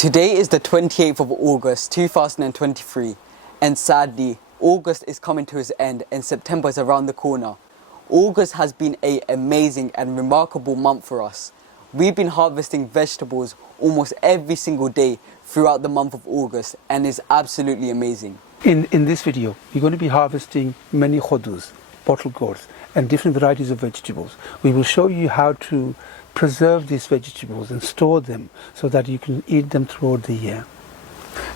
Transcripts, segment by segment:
Today is the 28th of August 2023 and sadly August is coming to its end and September is around the corner. August has been an amazing and remarkable month for us. We've been harvesting vegetables almost every single day throughout the month of August and it's absolutely amazing. In this video, we're going to be harvesting many khodus, bottle gourds, and different varieties of vegetables. We will show you how to preserve these vegetables and store them so that you can eat them throughout the year.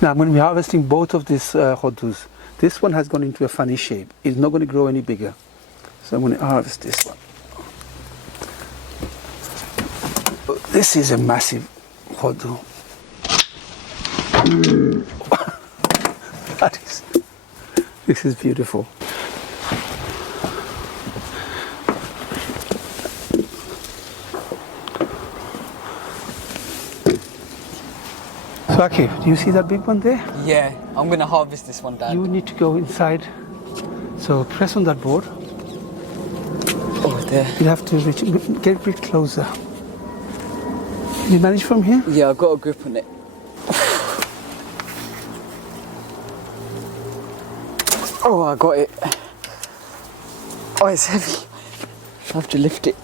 Now I'm going to be harvesting both of these khodus. This one has gone into a funny shape. It's not going to grow any bigger. So I'm going to harvest this one. This is a massive khodu. This is beautiful. So, okay, do you see that big one there? Yeah, I'm going to harvest this one, Dad. You need to go inside. So press on that board. Oh, there. You have to reach, get a bit closer. Can you manage from here? Yeah, I've got a grip on it. Oh, I got it. Oh, it's heavy. I have to lift it.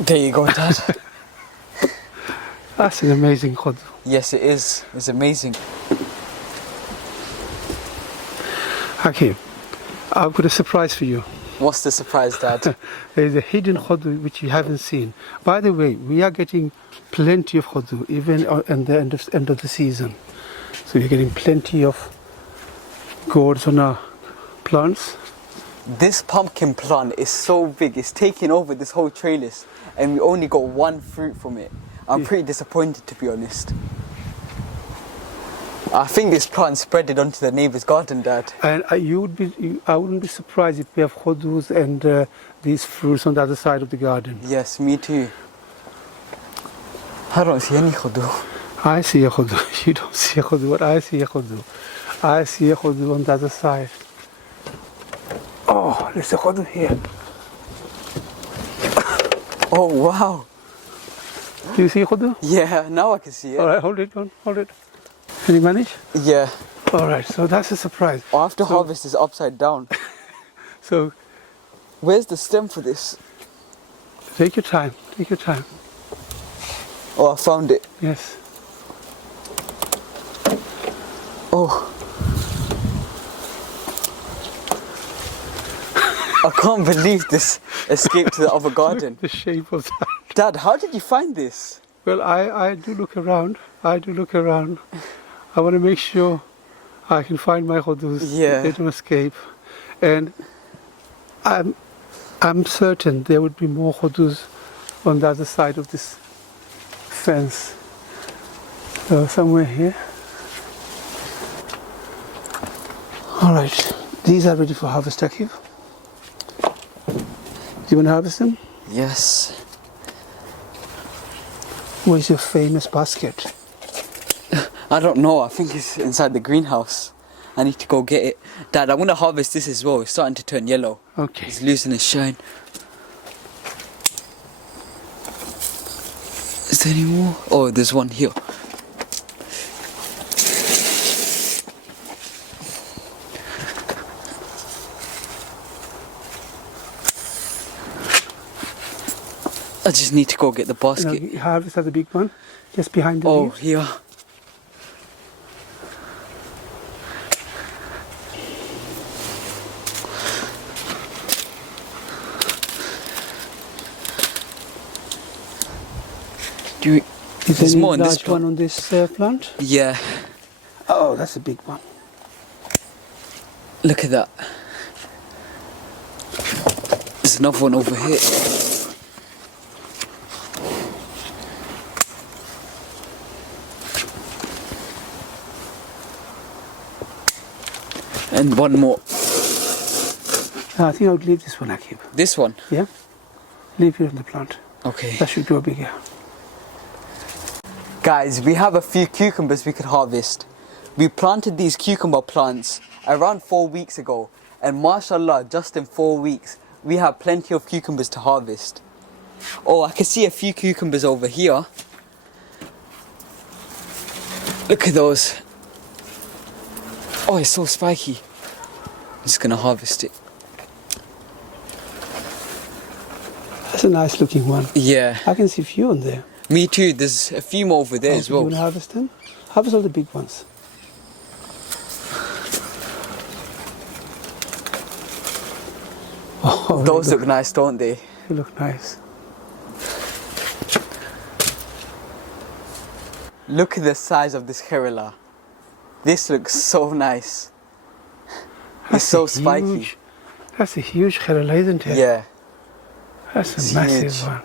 There you go, Dad. That's an amazing khodu. Yes, it is. It's amazing. Okay, I've got a surprise for you. What's the surprise, Dad? There's a hidden khodu which you haven't seen. By the way, we are getting plenty of khodu even at the end of the season. So you're getting plenty of gourds on our plants. This pumpkin plant is so big, it's taking over this whole trellis and we only got one fruit from it. I'm pretty disappointed, to be honest. I think this plant spread it onto the neighbour's garden, Dad. And I wouldn't be surprised if we have khodus and these fruits on the other side of the garden. Yes, me too. I don't see any khodu. I see a khodu. You don't see a khodu, but I see a khodu. I see a khodu on the other side. Oh, there's a khodu here. Oh, wow. Do you see a khodu? Yeah, now I can see it. All right, hold it, hold it. Can you manage? Yeah. All right, so that's a surprise. I have to harvest this upside down. So, where's the stem for this? take your time, take your time. Oh, I found it. Yes. Oh. I can't believe this escaped to the other garden. The shape of that. Dad, how did you find this? Well, I do look around. I do look around. I want to make sure I can find my khodus. Yeah. They don't escape. And I'm certain there would be more khodus on the other side of this fence. So somewhere here. All right. These are ready for harvest, Akib. Do you want to harvest them? Yes. Where's your famous basket? I don't know, I think it's inside the greenhouse. I need to go get it. Dad, I want to harvest this as well. It's starting to turn yellow. Okay. It's losing its shine. Is there any more? Oh, there's one here. I just need to go get the basket. You harvest at the big one, just behind the Oh, leaves. here. Is there more any in this large one on this plant? Yeah. Oh, that's a big one. Look at that. There's another one over here. And one more. I think I would leave this one, Akib. This one? Yeah? Leave it on the plant. Okay. That should grow bigger. Guys, we have a few cucumbers we could harvest. We planted these cucumber plants around 4 weeks ago and mashallah, just in 4 weeks we have plenty of cucumbers to harvest. Oh, I can see a few cucumbers over here. Look at those. Oh, it's so spiky. I'm just gonna harvest it. That's a nice looking one. Yeah. I can see a few on there. Me too. There's a few more over there as well. You want to harvest them? Harvest all the big ones. Oh, those look nice, don't they? They look nice. Look at the size of this Kerala. This looks so nice. It's so spiky. That's a huge Kerala, isn't it? Yeah. That's It's a massive huge. one.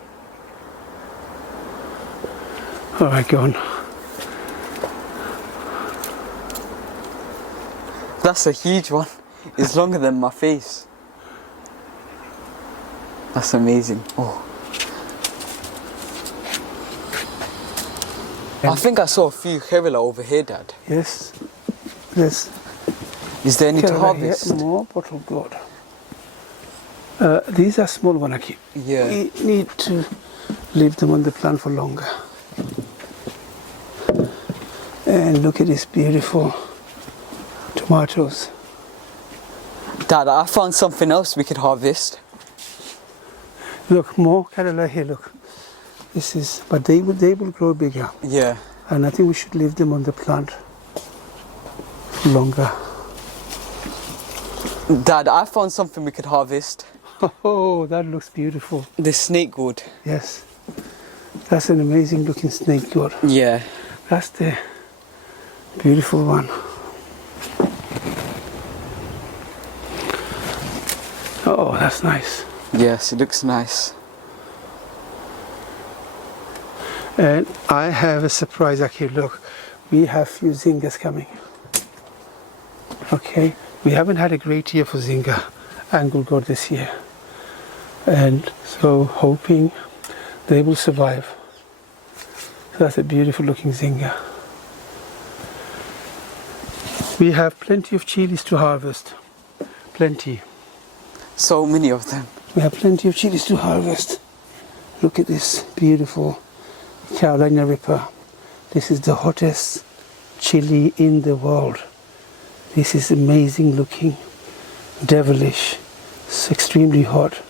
All right, go on. That's a huge one. It's longer than my face. That's amazing. Oh. I think I saw a few Kerala over here, Dad. Yes. Yes. Is there any to Kerala harvest? here, more bottle gourd. These are small ones, Aki. Yeah. We need to leave them on the plant for longer. And look at these beautiful tomatoes. Dad, I found something else we could harvest. Look, more Kerala here, look. This is, but they will grow bigger. Yeah. And I think we should leave them on the plant longer. Dad, I found something we could harvest. Oh, that looks beautiful. The snake gourd. Yes. That's an amazing looking snake gourd. Yeah. That's the beautiful one. Oh, that's nice. Yes, it looks nice. And I have a surprise, Aki. Look, we have few zingas coming. Okay, we haven't had a great year for zinga and gourd this year. And so hoping they will survive. So that's a beautiful looking zinga. We have plenty of chilies to harvest. Plenty. So many of them. We have plenty of chilies to harvest. Look at this beautiful Carolina Reaper. This is the hottest chili in the world. This is amazing looking, devilish. It's extremely hot.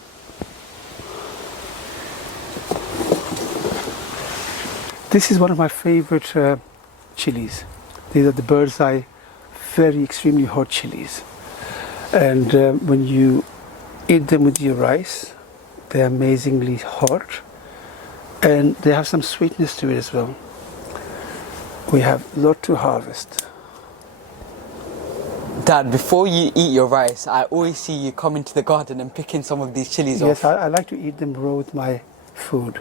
This is one of my favorite chilies. These are the bird's eye, very extremely hot chilies. And when you eat them with your rice, they're amazingly hot. And they have some sweetness to it as well. We have a lot to harvest. Dad, before you eat your rice, I always see you come into the garden and picking some of these chilies Yes, off. I like to eat them raw with my food,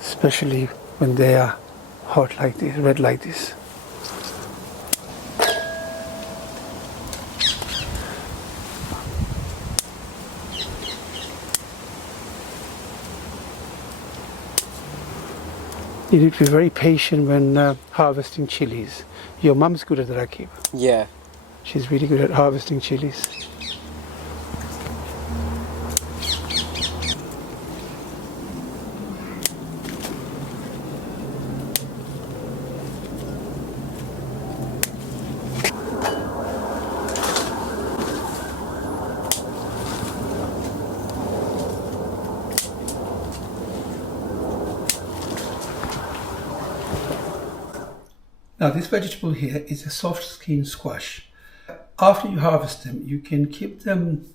especially when they are hot like this, red like this. You need to be very patient when harvesting chilies. Your mum's good at that, Rakib. Yeah. She's really good at harvesting chilies. Now this vegetable here is a soft skin squash. After you harvest them, you can keep them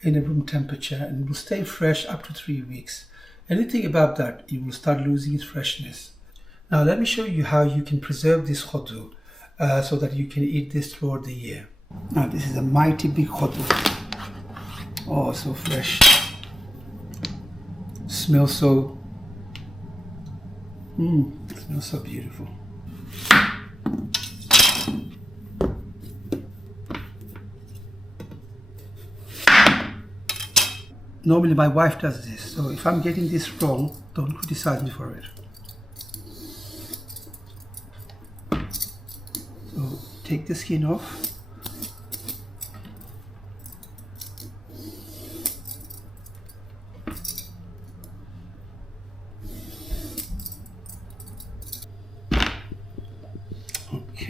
in a room temperature and it will stay fresh up to 3 weeks. Anything above that, you will start losing its freshness. Now let me show you how you can preserve this khodu so that you can eat this throughout the year. Now this is a mighty big khodu. Oh, so fresh. Smells so, smells so beautiful. Normally my wife does this, so if I'm getting this wrong, don't criticize me for it. So take the skin off.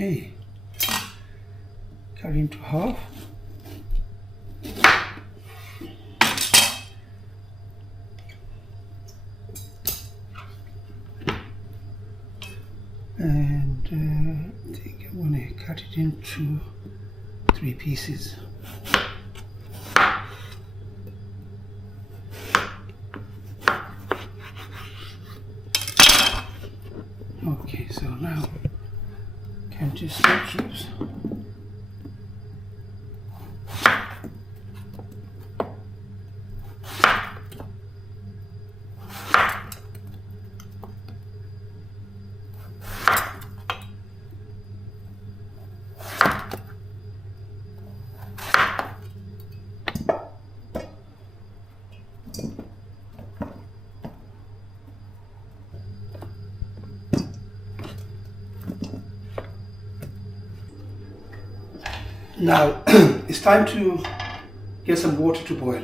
Okay, cut it into half. And I think I'm going to cut it into 3 pieces. Okay, so now can just cubes. Now it's time to get some water to boil.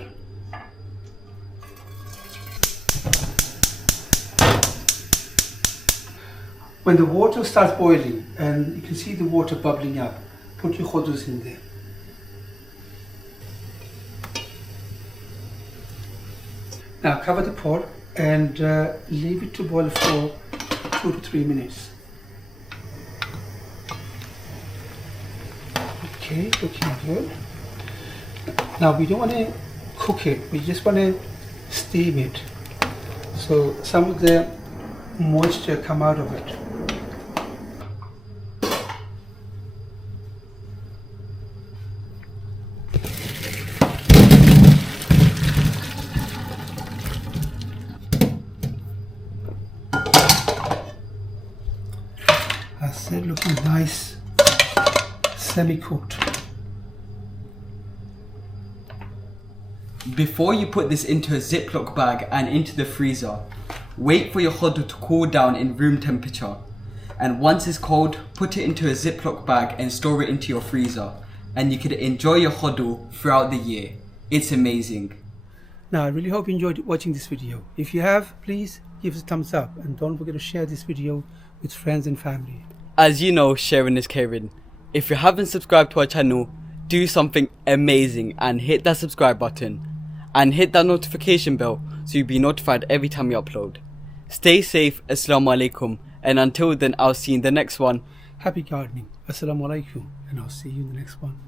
When the water starts boiling and you can see the water bubbling up, put your khudus in there. Now cover the pot and leave it to boil for 2 to 3 minutes. Okay, looking good. Now we don't want to cook it, we just want to steam it so some of the moisture come out of it. That's it, looking nice, semi-cooked. Before you put this into a Ziploc bag and into the freezer, wait for your khodu to cool down in room temperature. And once it's cold, put it into a Ziploc bag and store it into your freezer. And you can enjoy your khodu throughout the year. It's amazing. Now I really hope you enjoyed watching this video. If you have, please give us a thumbs up and don't forget to share this video with friends and family. As you know, sharing is caring. If you haven't subscribed to our channel, do something amazing and hit that subscribe button. And hit that notification bell so you'll be notified every time we upload. Stay safe, Assalamu alaikum, and until then I'll see you in the next one. Happy gardening. Assalamu alaikum, and I'll see you in the next one.